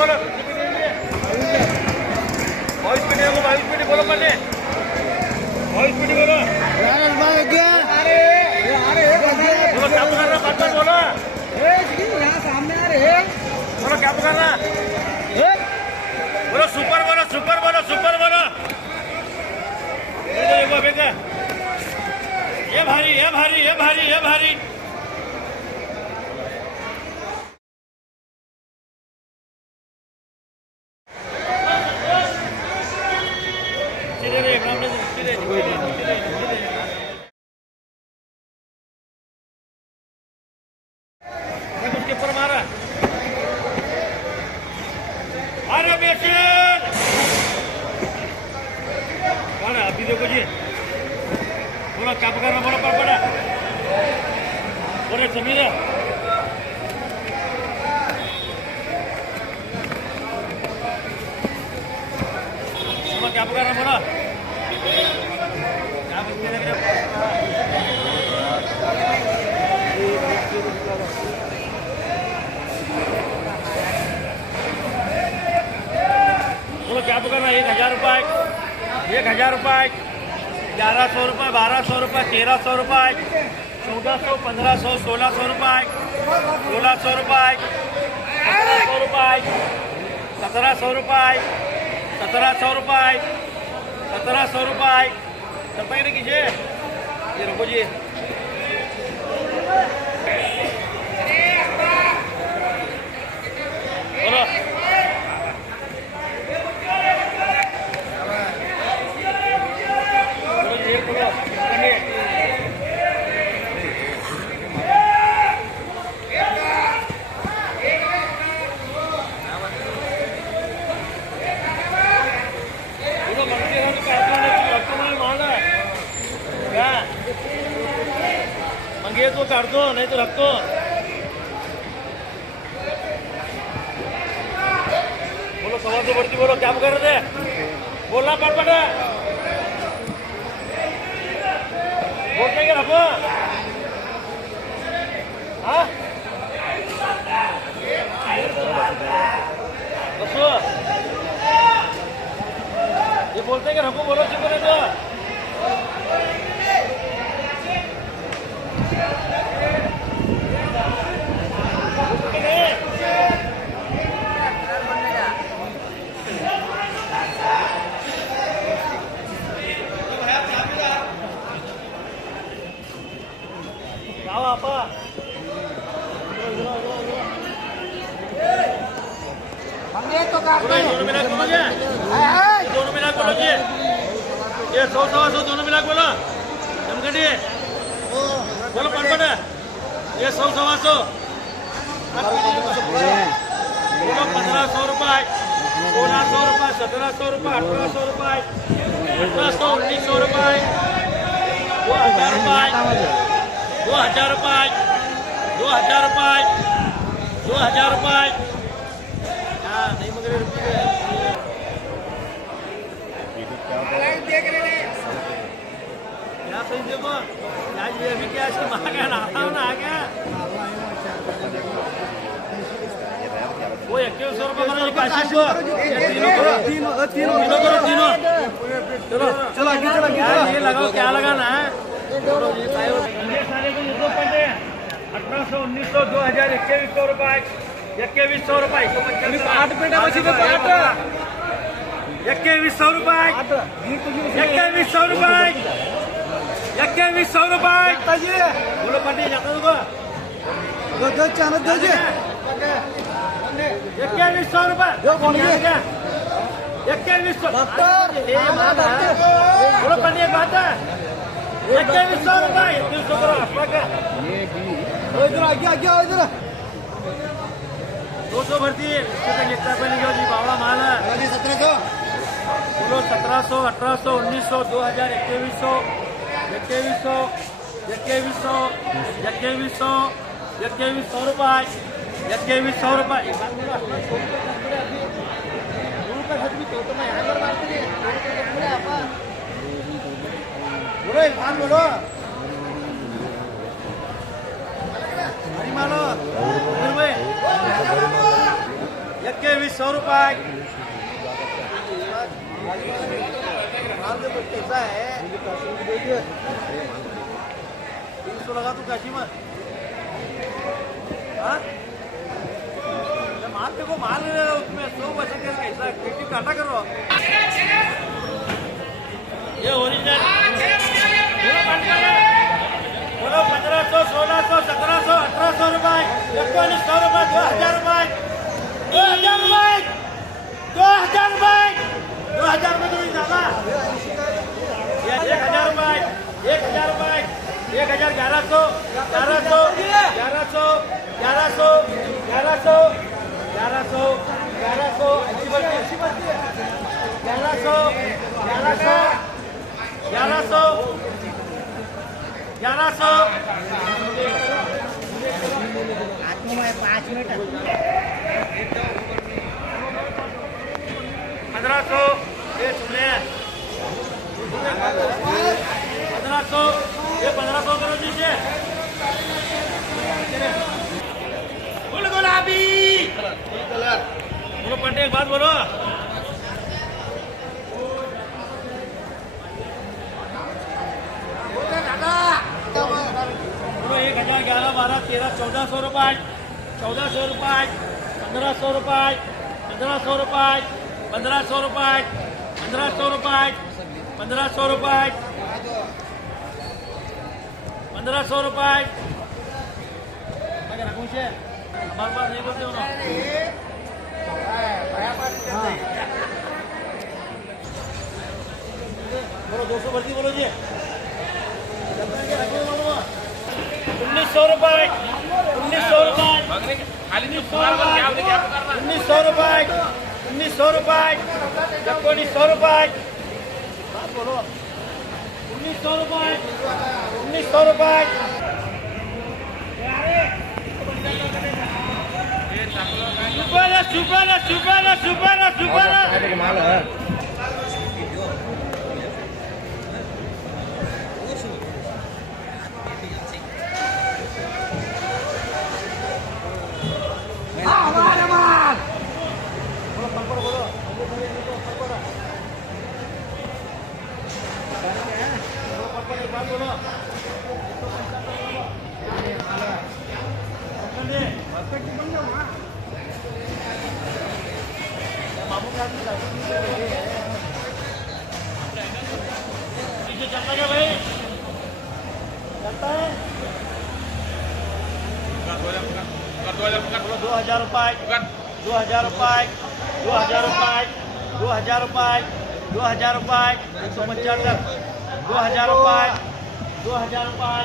बोलो 22 मिनट बोलो पहले 22 मिनट बोलो बोलो क्या कर रहा बात बोलो सामने आ रहे बोलो क्या कर रहा बोलो सुपर बोलो सुपर बोलो सुपर बोलो ये भारी ये भारी ये भारी ये भारी उसके ऊपर मारा अरे बेटे कौन है अभी देखो जी बोलो क्या पकड़ना बोलो पर पड़ा बोले समीरा बोलो क्या पकड़ना बोलो क्या बोलो क्या पकड़ना 1000 रुपये 1000 रुपये 1100 रुपये 1200 रुपये 1300 रुपये 1400 1500 1600 रुपये 1600 रुपये 1700 रुपये 1700 रुपये 1700 रुपये सब पैसे कीजिए ये रुको जी बोलो मंगे तो कर दो नहीं तो रख दो बोलो सवाल तो बढ़ती बोलो क्या कर रहे थे बोलना पड़ पड़ा बोलते क्या रखो हाँ बसो ये बोलते क्या रखो बोलो चुप रहे तो apa? मंगे तो काटो दोनों मिला बोलो जी दोनों मिला बोलो जी ये 100 100 दोनों मिला बोलो जमगढ़ी बोलो पड़ ये 100 100 बोलो 1500 रुपये 1600 रुपये 1700 रुपये 1800 रुपये 1800 1900 रुपये 2000 रुपये 2000 रुपये 2000 रुपये 2000 रुपये हाँ नहीं मगर रुपये क्या सही देखो आज ये अभी क्या इसके मांगा ना आता ना आ गया वो 2100 रुपये करो ये 500 तीनों करो चलो चलो आगे चलो ये लगाओ क्या लगाना है ये सारे को दो पड़े 1800 1900 2000 2100 रुपये 2100 रुपये 8 पेटा बची तो 2100 रुपये 2100 रुपये 2100 रुपये बोलो पंडित जाता तो दो चानक दो जी 2100 रुपये जो कौन गया 2100 बोलो पंडित बात है 2100 रुपये 2100 करो इधर आगे आगे आओ इधर 200 भरती है जितना पे लिखो जी बावड़ा माल है 1700 बोलो 1700 1800 1900 2000 2100 2100 रुपये 2100 रुपये बोलो इरफान बोलो हरी मालो 2100 रुपये। कैसा है 300 लगा तू काशी में। हाँ? माल देखो, माल उसमें 100 बचे के कैसा खेती काटा करो। ये ओरिजिनल बोलो 1500, 1600, 1700, 1800 रुपये, 1900 रुपये, 2000 रुपये, 2000 रुपये, 2000 रुपये, 2000 रुपये तो नहीं ज्यादा। 1000 रुपये, 1000 रुपये, 1000, 1100, 1100, 1100, 1100, 1100, 1100, 1100, 1100, 1100, 1100, 1100, 1500, ये सुने 1500, ये 1500 करो दीजिए। बोलो गुलाबी, बोलो पंडे एक बात बोलो। बोलो 1000, 11, 12, 13, 1400 रुपये, 1400 रुपये, 1500 रुपये, 1500 रुपये, 1500 रुपये, 1500 रुपये, 1500 रुपये, 1500 रुपये। बार बार नहीं बोलते हो ना। बोलो 200 भर्ती बोलो जी। 1900 रुपये, 1900 रुपये, 1900 रुपये, 1900 रुपये, 1900 रुपये, 1900 रुपये, बोलो 1900 रुपये, 1900 रुपये। सुपर सुपर सुपर सुपर माल है। हमारे माल चलता क्या भाई, चलता है 2000 रुपये, 2000 रुपये, 2000 रुपये, 2000 रुपये, 2000 रुपये, 175, 2000 रुपये, 2000 रुपये।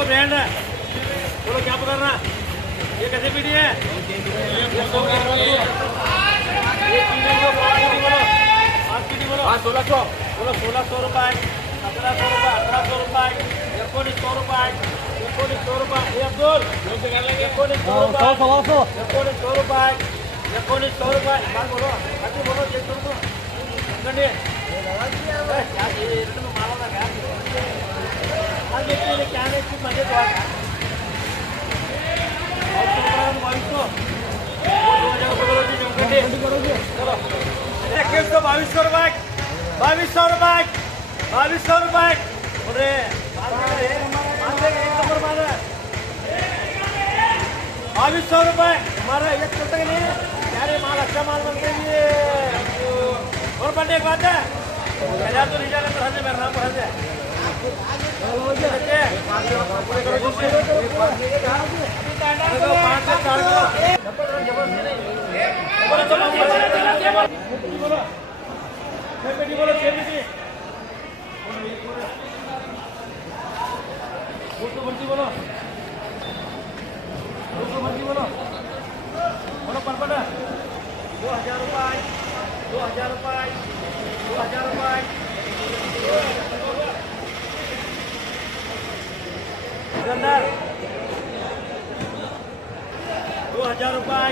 ब्रांड है, बोलो क्या पकड़ रहा, ये कैसे पीटी है? बोलो 1600, बोलो 1600 रुपये, 1700 रुपये, 1800 रुपये, 1900 रुपये, 1900 रुपये, 1900 रुपये, 1900 रुपये। बोलो अभी बोलो चेक करो तो क्या चाहिए माल होगा क्या आज देखिए क्या नहीं कुछ मजे तो चलो 2200 रुपये, 2200 रुपये, 2200 रुपये। अरे 2200 रुपये हमारा एक चलता ही नहीं यार, ये माल अच्छा माल बन गई है। और बंदे एक बात है 1000 तो नहीं जाने तो हंसे मेरा नाम हंसे बोलो बोलो परपटा 2000 रुपये, 2000 रुपये, 2000 रुपये। गंदर 2000 रुपये,